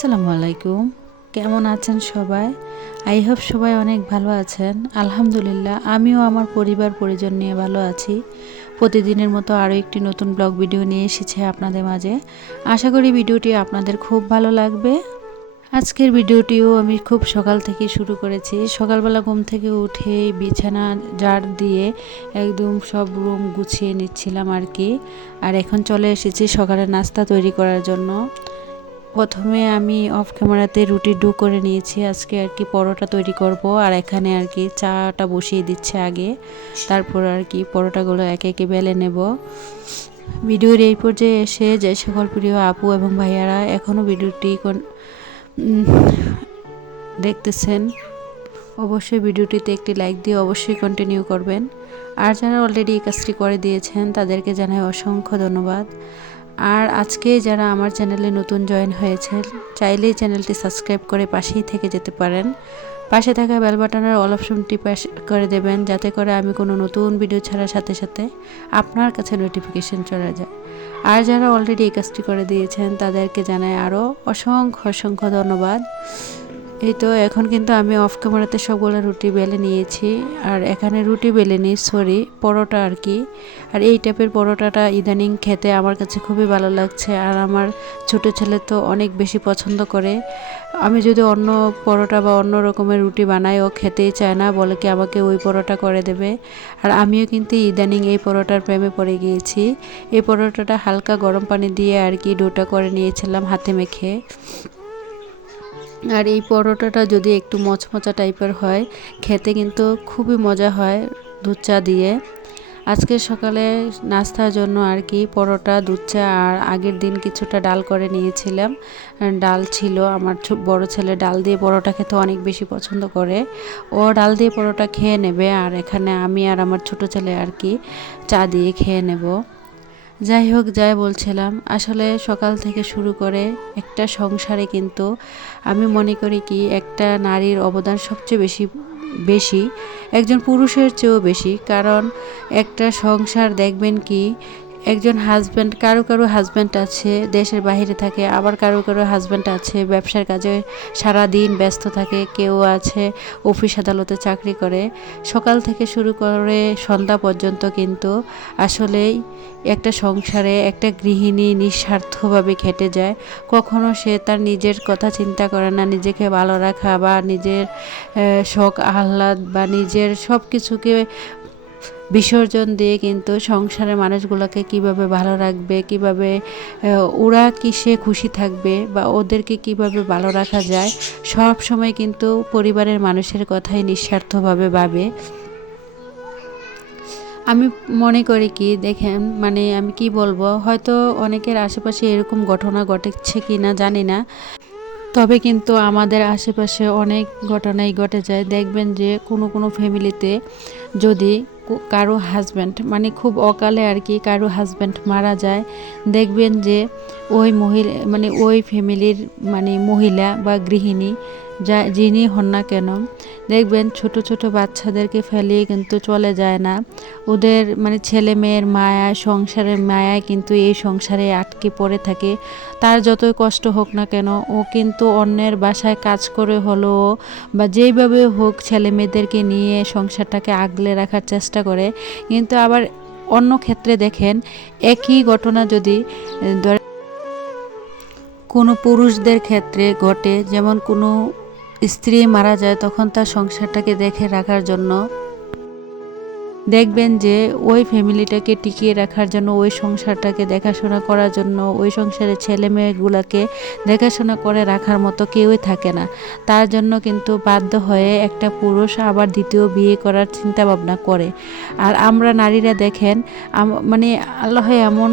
আসসালামু আলাইকুম। কেমন আছেন সবাই? আই হোপ সবাই অনেক ভালো আছেন। আলহামদুলিল্লাহ, আমিও আমার পরিবার পরিজন নিয়ে ভালো আছি। প্রতিদিনের মতো আরও একটি নতুন ব্লগ ভিডিও নিয়ে এসেছে আপনাদের মাঝে। আশা করি ভিডিওটি আপনাদের খুব ভালো লাগবে। আজকের ভিডিওটিও আমি খুব সকাল থেকে শুরু করেছি। সকালবেলা ঘুম থেকে উঠে বিছানা জার দিয়ে একদম সব রুম গুছিয়ে নিচ্ছিলাম আর কি। আর এখন চলে এসেছি সকালে নাস্তা তৈরি করার জন্য। প্রথমে আমি অফ ক্যামেরাতে রুটি ডু করে নিয়েছি। আজকে আর কি পরোটা তৈরি করব আর এখানে আর কি চাটা বসিয়ে দিচ্ছে আগে। তারপর আর কি পরোটাগুলো একে একে বেলে নেব। ভিডিওর এই পর্যায়ে এসে যে সকল প্রিয় আপু এবং ভাইয়ারা এখনও ভিডিওটি কোন দেখতেছেন, অবশ্যই ভিডিওটিতে একটি লাইক দিয়ে অবশ্যই কন্টিনিউ করবেন। আর যারা অলরেডি এই কাজটি করে দিয়েছেন, তাদেরকে জানাই অসংখ্য ধন্যবাদ। আর আজকে যারা আমার চ্যানেলে নতুন জয়েন হয়েছেন চাইলেই চ্যানেলটি সাবস্ক্রাইব করে পাশেই থেকে যেতে পারেন। পাশে থাকা বেল বাটনের অল অপশনটি পাশ করে দেবেন, যাতে করে আমি কোনো নতুন ভিডিও ছাড়ার সাথে সাথে আপনার কাছে নোটিফিকেশন চলে যায়। আর যারা অলরেডি এই কাজটি করে দিয়েছেন, তাদেরকে জানাই আরও অসংখ্য অসংখ্য ধন্যবাদ। এই তো, এখন কিন্তু আমি অফ ক্যামেরাতে সবগুলো রুটি বেলে নিয়েছি। আর এখানে রুটি বেলে নিই সরি পরোটা আর কি। আর এই টাইপের পরোটাটা ইদানিং খেতে আমার কাছে খুবই ভালো লাগছে, আর আমার ছোট ছেলে তো অনেক বেশি পছন্দ করে। আমি যদি অন্য পরোটা বা অন্য রকমের রুটি বানাই, ও খেতেই চায় না, বলে কি আমাকে ওই পরোটা করে দেবে? আর আমিও কিন্তু ইদানিং এই পরোটার প্রেমে পড়ে গিয়েছি। এই পরোটাটা হালকা গরম পানি দিয়ে আর কি ডোটা করে নিয়েছিলাম হাতে মেখে। আর এই পরোটাটা যদি একটু মচমচা টাইপের হয়, খেতে কিন্তু খুবই মজা হয় দুধ চা দিয়ে। আজকে সকালে নাস্তার জন্য আর কি পরোটা, দুধ চা আর আগের দিন কিছুটা ডাল করে নিয়েছিলাম। ডাল ছিল, আমার বড় ছেলে ডাল দিয়ে পরোটা খেতে অনেক বেশি পছন্দ করে। ও ডাল দিয়ে পরোটা খেয়ে নেবে আর এখানে আমি আর আমার ছোট ছেলে আর কি চা দিয়ে খেয়ে নেব। যাই হোক, যাই বলছিলাম, আসলে সকাল থেকে শুরু করে একটা সংসারে কিন্তু আমি মনে করি কি, একটা নারীর অবদান সবচেয়ে বেশি বেশি, একজন পুরুষের চেয়েও বেশি। কারণ একটা সংসার দেখবেন কি একজন হাজব্যান্ড কারও কারও হাজব্যান্ড আছে, দেশের বাহিরে থাকে, আবার কারও কারও হাজব্যান্ড আছে, ব্যবসার কাজে সারা দিন ব্যস্ত থাকে, কেউ আছে অফিস আদালতে চাকরি করে। সকাল থেকে শুরু করে সন্ধ্যা পর্যন্ত কিন্তু আসলেই একটা সংসারে একটা গৃহিণী নিঃস্বার্থভাবে খেটে যায়। কখনো সে তার নিজের কথা চিন্তা করে না, নিজেকে ভালো রাখা বা নিজের শখ, আহ্লাদ বা নিজের সব কিছুকে বিসর্জন দিয়ে কিন্তু সংসারের মানুষগুলোকে কীভাবে ভালো রাখবে, কীভাবে ওরা কিসে খুশি থাকবে বা ওদেরকে কীভাবে ভালো রাখা যায়, সব সময় কিন্তু পরিবারের মানুষের কথাই নিঃস্বার্থভাবে ভাবে। আমি মনে করি কি, দেখেন মানে আমি কি বলব, হয়তো অনেকের আশেপাশে এরকম ঘটনা ঘটেছে কি না জানি না, তবে কিন্তু আমাদের আশেপাশে অনেক ঘটনাই ঘটে যায়। দেখবেন যে কোনো কোনো ফ্যামিলিতে যদি কারও হাজব্যান্ড মানে খুব অকালে আর কি কারও হাজব্যান্ড মারা যায়। দেখবেন যে ওই মহিলা মানে ওই ফ্যামিলির মানে মহিলা বা গৃহিণী যা, যিনি হন না কেন, দেখবেন ছোট ছোট বাচ্চাদেরকে ফেলিয়ে কিন্তু চলে যায় না। ওদের মানে ছেলে মেয়ের মায়া, সংসারের মায়ায় কিন্তু এই সংসারে আটকে পড়ে থাকে। তার যতই কষ্ট হোক না কেন, ও কিন্তু অন্যের বাসায় কাজ করে হলো বা যেইভাবে হোক ছেলে মেয়েদেরকে নিয়ে সংসারটাকে আগলে রাখার চেষ্টা করে। কিন্তু আবার অন্য ক্ষেত্রে দেখেন, একই ঘটনা যদি কোনো পুরুষদের ক্ষেত্রে ঘটে, যেমন কোনো স্ত্রী মারা যায়, তখন তার সংসারটাকে দেখে রাখার জন্য। দেখবেন যে ওই ফ্যামিলিটাকে টিকিয়ে রাখার জন্য, ওই সংসারটাকে দেখাশোনা করার জন্য, ওই সংসারের ছেলে মেয়েগুলোকে দেখাশোনা করে রাখার মতো কেউই থাকে না। তার জন্য কিন্তু বাধ্য হয়ে একটা পুরুষ আবার দ্বিতীয় বিয়ে করার চিন্তা ভাবনা করে। আর আমরা নারীরা দেখেন মানে আল্লাহ এমন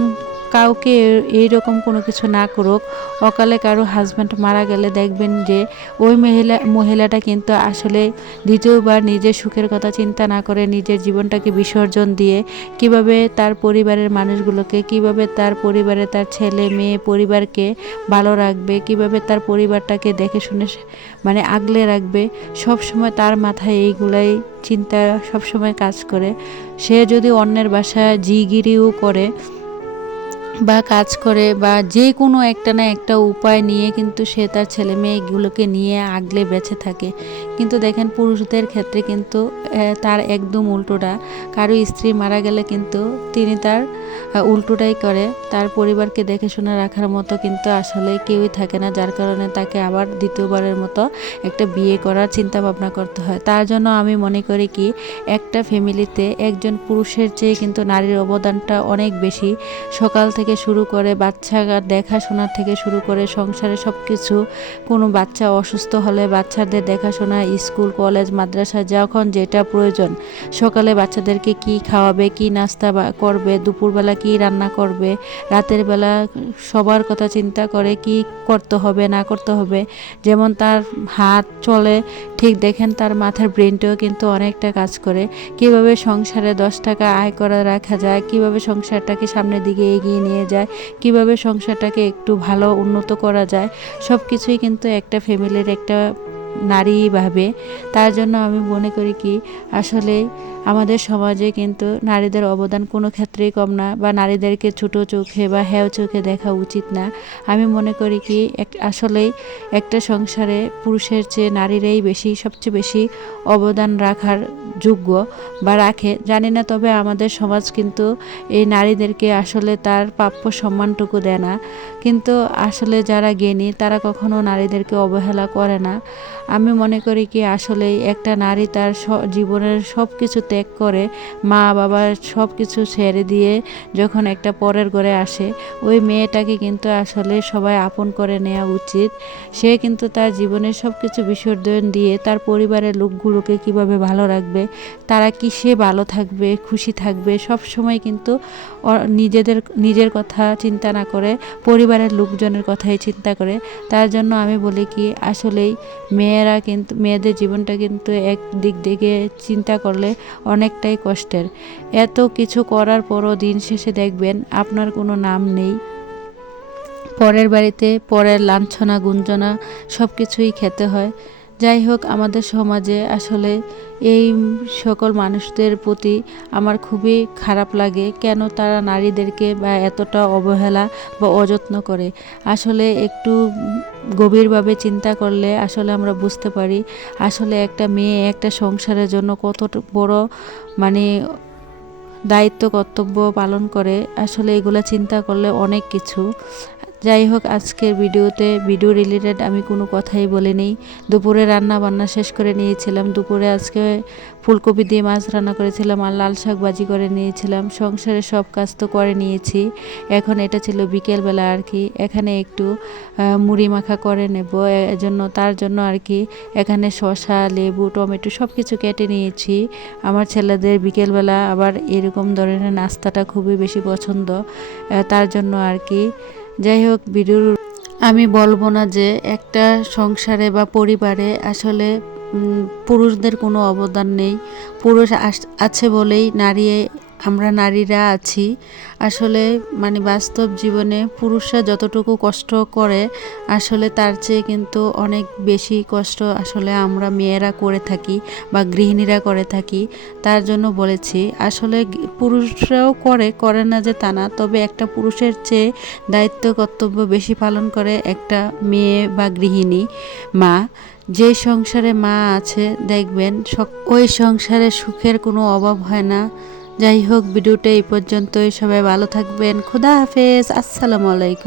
কাউকে এইরকম কোনো কিছু না করুক, অকালে কারও হাজব্যান্ড মারা গেলে দেখবেন যে ওই মহিলা, মহিলাটা কিন্তু আসলে দ্বিতীয়বার নিজের সুখের কথা চিন্তা না করে নিজের জীবনটাকে বিসর্জন দিয়ে কীভাবে তার পরিবারের মানুষগুলোকে, কীভাবে তার পরিবারে তার ছেলে, মেয়ে, পরিবারকে ভালো রাখবে, কীভাবে তার পরিবারটাকে দেখে শুনে মানে আগলে রাখবে সব সময় তার মাথায় এইগুলাই চিন্তা সবসময় কাজ করে। সে যদি অন্যের বাসায় জিগিরিও করে বা কাজ করে বা যে কোনো একটা না একটা উপায় নিয়ে কিন্তু সে তার ছেলে মেয়েগুলোকে নিয়ে আগলে বেঁচে থাকে। কিন্তু দেখেন পুরুষদের ক্ষেত্রে কিন্তু তার একদম উল্টোটা। কারও স্ত্রী মারা গেলে কিন্তু তিনি তার উল্টোটাই করে। তার পরিবারকে দেখে শুনে রাখার মতো কিন্তু আসলে কেউই থাকে না, যার কারণে তাকে আবার দ্বিতীয়বারের মতো একটা বিয়ে করার চিন্তা ভাবনা করতে হয়। তার জন্য আমি মনে করি কি, একটা ফ্যামিলিতে একজন পুরুষের চেয়ে কিন্তু নারীর অবদানটা অনেক বেশি। সকাল থেকে শুরু করে বাচ্চা দেখাশোনার থেকে শুরু করে সংসারে সব কিছু কোনো বাচ্চা অসুস্থ হলে বাচ্চাদের দেখাশোনা, স্কুল, কলেজ, মাদ্রাসা, যখন যেটা প্রয়োজন, সকালে বাচ্চাদেরকে কি খাওয়াবে, কি নাস্তা করবে, দুপুরবেলা কি রান্না করবে, রাতের বেলা সবার কথা চিন্তা করে কি করতে হবে, না করতে হবে, যেমন তার হাত চলে, ঠিক দেখেন তার মাথার ব্রেনটাও কিন্তু অনেকটা কাজ করে, কীভাবে সংসারে দশ টাকা আয় করা রাখা যায়, কীভাবে সংসারটাকে সামনের দিকে এগিয়ে নিয়ে যায়, কীভাবে সংসারটাকে একটু ভালো উন্নত করা যায় সব কিছুই কিন্তু একটা ফ্যামিলির একটা নারী ভাবে তার জন্য আমি মনে করি কি, আসলে আমাদের সমাজে কিন্তু নারীদের অবদান কোনো ক্ষেত্রেই কম না বা নারীদেরকে ছোট চোখে বা হেয় চোখে দেখা উচিত না। আমি মনে করি কি, এক, আসলেই একটা সংসারে পুরুষের চেয়ে নারীরাই বেশি, সবচেয়ে বেশি অবদান রাখার যোগ্য বা রাখে। জানি না, তবে আমাদের সমাজ কিন্তু এই নারীদেরকে আসলে তার প্রাপ্য সম্মানটুকু দেয় না। কিন্তু আসলে যারা জ্ঞানী, তারা কখনো নারীদেরকে অবহেলা করে না। আমি মনে করি কি, আসলেই একটা নারী তার জীবনের সব কিছু ত্যাগ করে মা বাবার সব কিছু ছেড়ে দিয়ে যখন একটা পরের ঘরে আসে, ওই মেয়েটাকে কিন্তু আসলে সবাই আপন করে নেওয়া উচিত। সে কিন্তু তার জীবনের সব কিছু বিসর্জন দিয়ে তার পরিবারের লোকগুলোকে কীভাবে ভালো রাখবে, তারা কিসে ভালো থাকবে, খুশি থাকবে সব সময় কিন্তু নিজেদের, নিজের কথা চিন্তা না করে, পরিবারের লোকজনের কথাই চিন্তা করে। তার জন্য আমি বলি কি, আসলেই মেয়েরা কিন্তু, মেয়েদের জীবনটা কিন্তু এক দিক থেকে চিন্তা করলে অনেকটাই কষ্টের। এত কিছু করার পরও দিন শেষে দেখবেন আপনার কোনো নাম নেই। পরের বাড়িতে পরের লাঞ্ছনা, গুঞ্জনা সব কিছুই খেতে হয়। যাই হোক, আমাদের সমাজে আসলে এই সকল মানুষদের প্রতি আমার খুবই খারাপ লাগে কেন তারা নারীদেরকে বা এতটা অবহেলা বা অযত্ন করে। আসলে একটু গভীরভাবে চিন্তা করলে আসলে আমরা বুঝতে পারি, আসলে একটা মেয়ে একটা সংসারের জন্য কত বড় মানে দায়িত্ব কর্তব্য পালন করে। আসলে এগুলো চিন্তা করলে অনেক কিছু। যাই হোক আজকের ভিডিওতে ভিডিও রিলেটেড আমি কোনো কথাই বলিনি দুপুরে রান্না বান্না শেষ করে নিয়েছিলাম। দুপুরে আজকে ফুলকপি দিয়ে মাছ রান্না করেছিলাম আর লাল শাক ভাজি করে নিয়েছিলাম। সংসারে সব কাজ তো করে নিয়েছি। এখন এটা ছিল বিকেলবেলা আর কি। এখানে একটু মুড়ি মাখা করে নেব। এজন্য, তার জন্য আর কি এখানে শসা, লেবু, টমেটো সব কিছু কেটে নিয়েছি। আমার ছেলেদের বিকেলবেলা আবার এরকম ধরনের নাস্তাটা খুবই বেশি পছন্দ। তার জন্য আর কি যাই হোক ভিডিওর আমি বলব না যে একটা সংসারে বা পরিবারে আসলে পুরুষদের কোনো অবদান নেই। পুরুষ আছে বলেই নারী আমরা নারীরা আছি, আসলে মানে বাস্তব জীবনে পুরুষরা যতটুকু কষ্ট করে, আসলে তার চেয়ে কিন্তু অনেক বেশি কষ্ট আসলে আমরা মেয়েরা করে থাকি বা গৃহিণীরা করে থাকি, তার জন্য বলেছি। আসলে পুরুষরাও করে করে না যে তা না, তবে একটা পুরুষের চেয়ে দায়িত্ব, কর্তব্য বেশি পালন করে একটা মেয়ে বা গৃহিণী মা। যে সংসারে মা আছে, দেখবেন ওই সংসারে সুখের কোনো অভাব হয় না। যাই হোক ভিডিওটা এই পর্যন্তই। সবাই ভালো থাকবেন। খুদা হাফেজ। আসসালামু আলাইকুম।